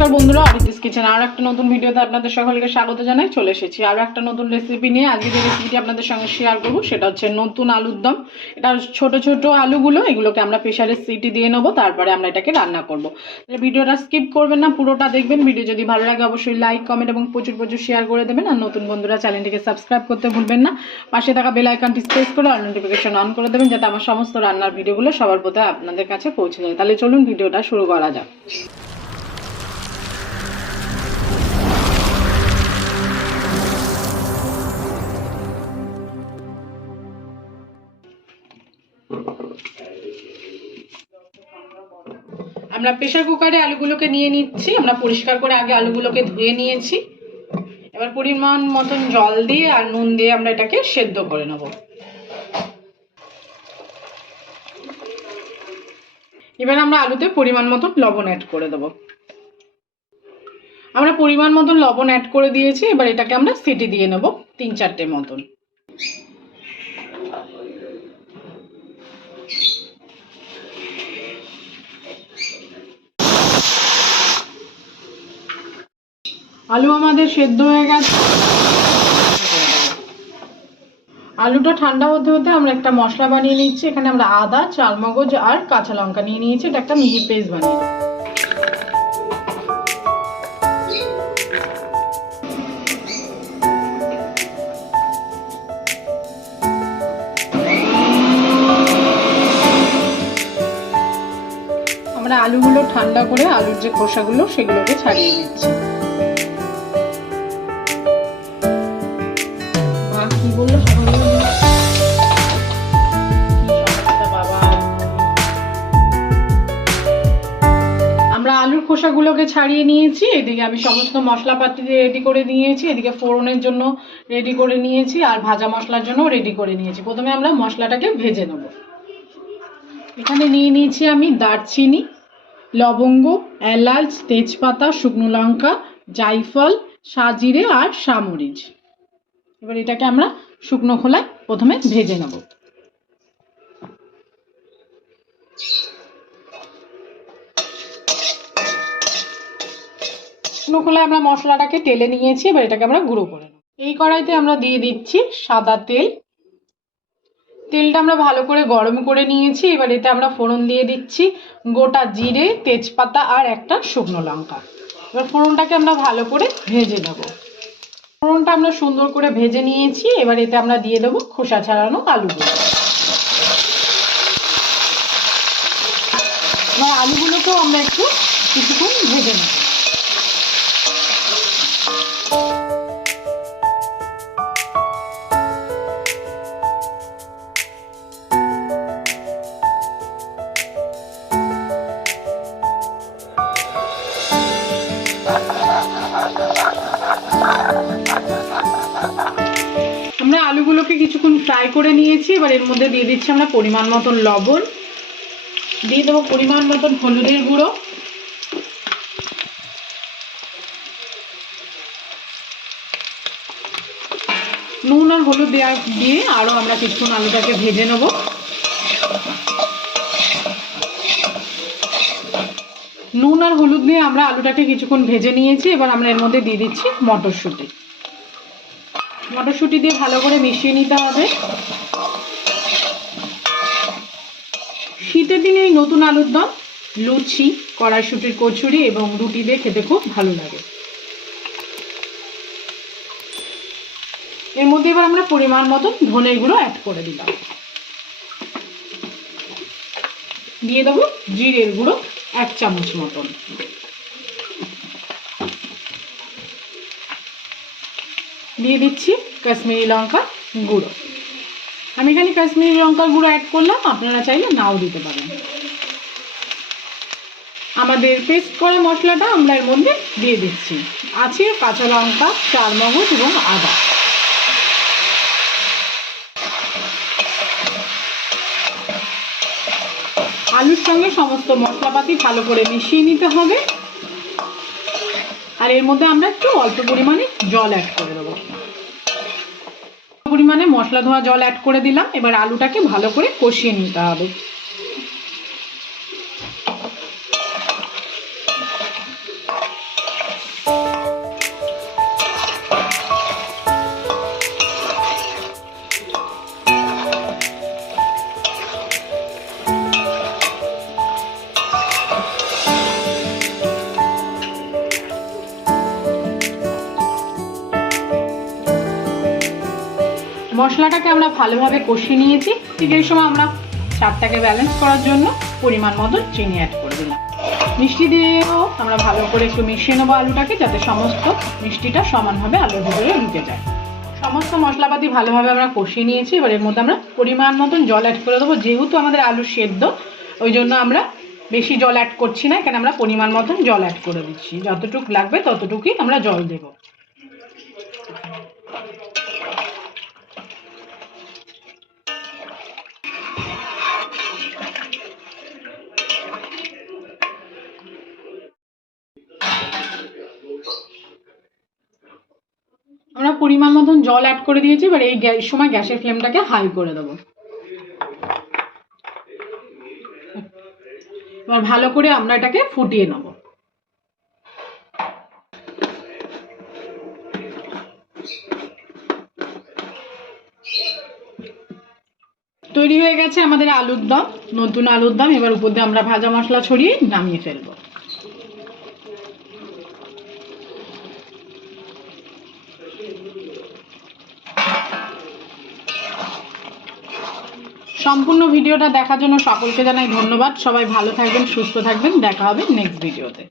নমস্কার বন্ধুরা, অরিতিস কিচেন আর একটা নতুন ভিডিওতে আপনাদের সকলকে স্বাগত জানাই। চলে এসেছি আর একটা নতুন রেসিপি নিয়ে। আজকে যে রেসিপিটি আপনাদের সঙ্গে শেয়ার করব সেটা হচ্ছে নতুন আলুর দম। এটা ছোট ছোট আলুগুলো, এগুলোকে আমরা প্রেসারের সিটি দিয়ে নেবো, তারপরে আমরা এটাকে রান্না করব। ভিডিওটা স্কিপ করবেন না, পুরোটা দেখবেন। ভিডিও যদি ভালো লাগে অবশ্যই লাইক, কমেন্ট এবং প্রচুর প্রচুর শেয়ার করে দেবেন। আর নতুন বন্ধুরা চ্যানেলটিকে সাবস্ক্রাইব করতে ভুলবেন না। পাশে থাকা বেল আইকনটি প্রেস করে অল নোটিফিকেশন অন করে দেবেন, যাতে আমার সমস্ত রান্নার ভিডিওগুলো সবার প্রথমে আপনাদের কাছে পৌঁছে যায়। তাহলে চলুন ভিডিওটা শুরু করা যাক। আমরা প্রেসার কুকারে আলুগুলোকে নিয়ে নিচ্ছি। আমরা পরিষ্কার করে আগে আলুগুলোকে ধুয়ে নিয়েছি। এবার পরিমাণ মতন জল দিয়ে আর নুন দিয়ে আমরা এটাকে সেদ্ধ করে নেব। এবার আমরা আলুতে পরিমাণ মতন লবণ অ্যাড করে দেব। আমরা পরিমাণ মতন লবণ অ্যাড করে দিয়েছি। এবার এটাকে আমরা সিটি দিয়ে নেব 3-4টে মতন। আলু আমাদের সেদ্ধ হয়ে গেছে। আলুটা ঠান্ডা হতে হতে আমরা একটা মশলা বানিয়ে নিচ্ছি। এখানে আমরা আদা, চালমগজ আর কাঁচা লঙ্কা নিয়ে নিয়েছি। এটা একটা মিহি পেস্ট বানিয়ে নেব। আমরা আলুগুলো ঠান্ডা করে আলুর যে খোসাগুলো সেগুলোকে ছাড়িয়ে নিচ্ছি। কি বললো আমরা আলুর খোসাগুলোকে ছাড়িয়ে নিয়েছি। এদিকে আমি সমস্ত মশলাপাতি রেডি করে নিয়েছি। এদিকে ফোড়নের জন্য রেডি করে নিয়েছি আর ভাজা মশলার জন্য রেডি করে নিয়েছি। প্রথমে আমরা মশলাটাকে ভেজে নেব। এখানে নিয়ে নিয়েছি আমি দারচিনি, লবঙ্গ, এলাচ, তেজপাতা, শুকনো লঙ্কা, জায়ফল, সাজিরে আর সামরিচ। এবার এটাকে আমরা শুকনো খোলায় প্রথমে ভেজে নেব। শুকনো খোলায় আমরা মশলাটাকে টেলে নিয়েছি। এবার এটাকে আমরা গুঁড়ো করে নেব। এই কড়াইতে আমরা দিয়ে দিচ্ছি সাদা তেল। তেলটা আমরা ভালো করে গরম করে নিয়েছি। এবার এতে আমরা ফোড়ন দিয়ে দিচ্ছি গোটা জিরে, তেজপাতা আর একটা শুকনো লঙ্কা। এবার ফোড়নটাকে আমরা ভালো করে ভেজে নেব। ফোড়নটা আমরা সুন্দর করে ভেজে নিয়েছি। এবার এতে আমরা দিয়ে দেবো খোসা ছাড়ানো আলুগুলো। এবার আলুগুলোকেও আমরা একটু কিছুক্ষণ ভেজে নেব। আমরা আলুগুলোকে কিছুক্ষণ ফ্রাই করে নিয়েছি। এবার এর মধ্যে দিয়ে দিচ্ছি আমরা পরিমাণ মতন লবণ, দিয়ে দেবো পরিমাণ মতন হলুদের গুঁড়ো, নুন আর হলুদ দিয়ে আরো আমরা কিছুক্ষণ আলুটাকে ভেজে নেব। নুন আর হলুদ দিয়ে আমরা আলুটাকে কিছুক্ষণ ভেজে নিয়েছি। এবার আমরা এর মধ্যে দিয়ে দিচ্ছি মটরশুঁটি। মটরশুঁটি দিয়ে ভালো করে মিশিয়ে নিতে হবে। শীতের দিনে এই নতুন আলুর দম লুচি, কড়াইশুঁটির কচুরি এবং রুটি দিয়ে খেতে খুব ভালো লাগে। এর মধ্যে এবার আমরা পরিমাণ মতন ধনের গুঁড়ো অ্যাড করে দিলাম। দিয়ে দেবো জিরের গুঁড়ো 1 চামচ মতন। দিয়ে দিচ্ছি কাশ্মীরি লঙ্কা গুঁড়ো। আমি এখানে কাশ্মীরি লঙ্কার গুঁড়ো অ্যাড করলাম, আপনারা চাইলে নাও দিতে পারেন। আমাদের পেস্ট করা মশলাটা আমরা এর মধ্যে দিয়ে দিচ্ছি। আছে কাঁচা লঙ্কা, চালমগজ এবং আদা। আলুর সঙ্গে সমস্ত মশলাপাতি ভালো করে মিশিয়ে নিতে হবে। আর এর মধ্যে আমরা একটু অল্প পরিমাণে জল অ্যাড করে দেবো। পরিমাণে মশলা ধোয়া জল অ্যাড করে দিলাম। এবার আলুটাকে ভালো করে কষিয়ে নিতে হবে। মশলাটাকে আমরা ভালোভাবে কষিয়ে নিয়েছি। ঠিক এই সময় আমরা স্বাদটাকে ব্যালেন্স করার জন্য পরিমাণ মতো চিনি অ্যাড করে দিলাম। মিষ্টি দিয়েও আমরা ভালো করে একটু মিশিয়ে নেবো আলুটাকে, যাতে সমস্ত মিষ্টিটা সমানভাবে আলুর ভিতরে ঢুকে যায়। সমস্ত মশলাপাতি ভালোভাবে আমরা কষিয়ে নিয়েছি। এবার এর মধ্যে আমরা পরিমাণ মতন জল অ্যাড করে দেবো। যেহেতু আমাদের আলু সেদ্ধ, ওই জন্য আমরা বেশি জল অ্যাড করছি না, এখানে আমরা পরিমাণ মতন জল অ্যাড করে দিচ্ছি। যতটুকু লাগবে ততটুকুই আমরা জল দেব। আমরা পরিমাণ মতন জল অ্যাড করে দিয়েছি। এবার এই সময় গ্যাসের ফ্লেমটাকে হাই করে দেবো। এবার ভালো করে আমরা এটাকে ফুটিয়ে নেব। তৈরি হয়ে গেছে আমাদের আলুর দম, নতুন আলুর দম। এবার উপর দিয়ে আমরা ভাজা মশলা ছড়িয়ে নামিয়ে ফেলবো। সম্পূর্ণ ভিডিওটা দেখার জন্য সকলকে জানাই ধন্যবাদ। সবাই ভালো থাকবেন, সুস্থ থাকবেন। দেখা হবে নেক্সট ভিডিওতে।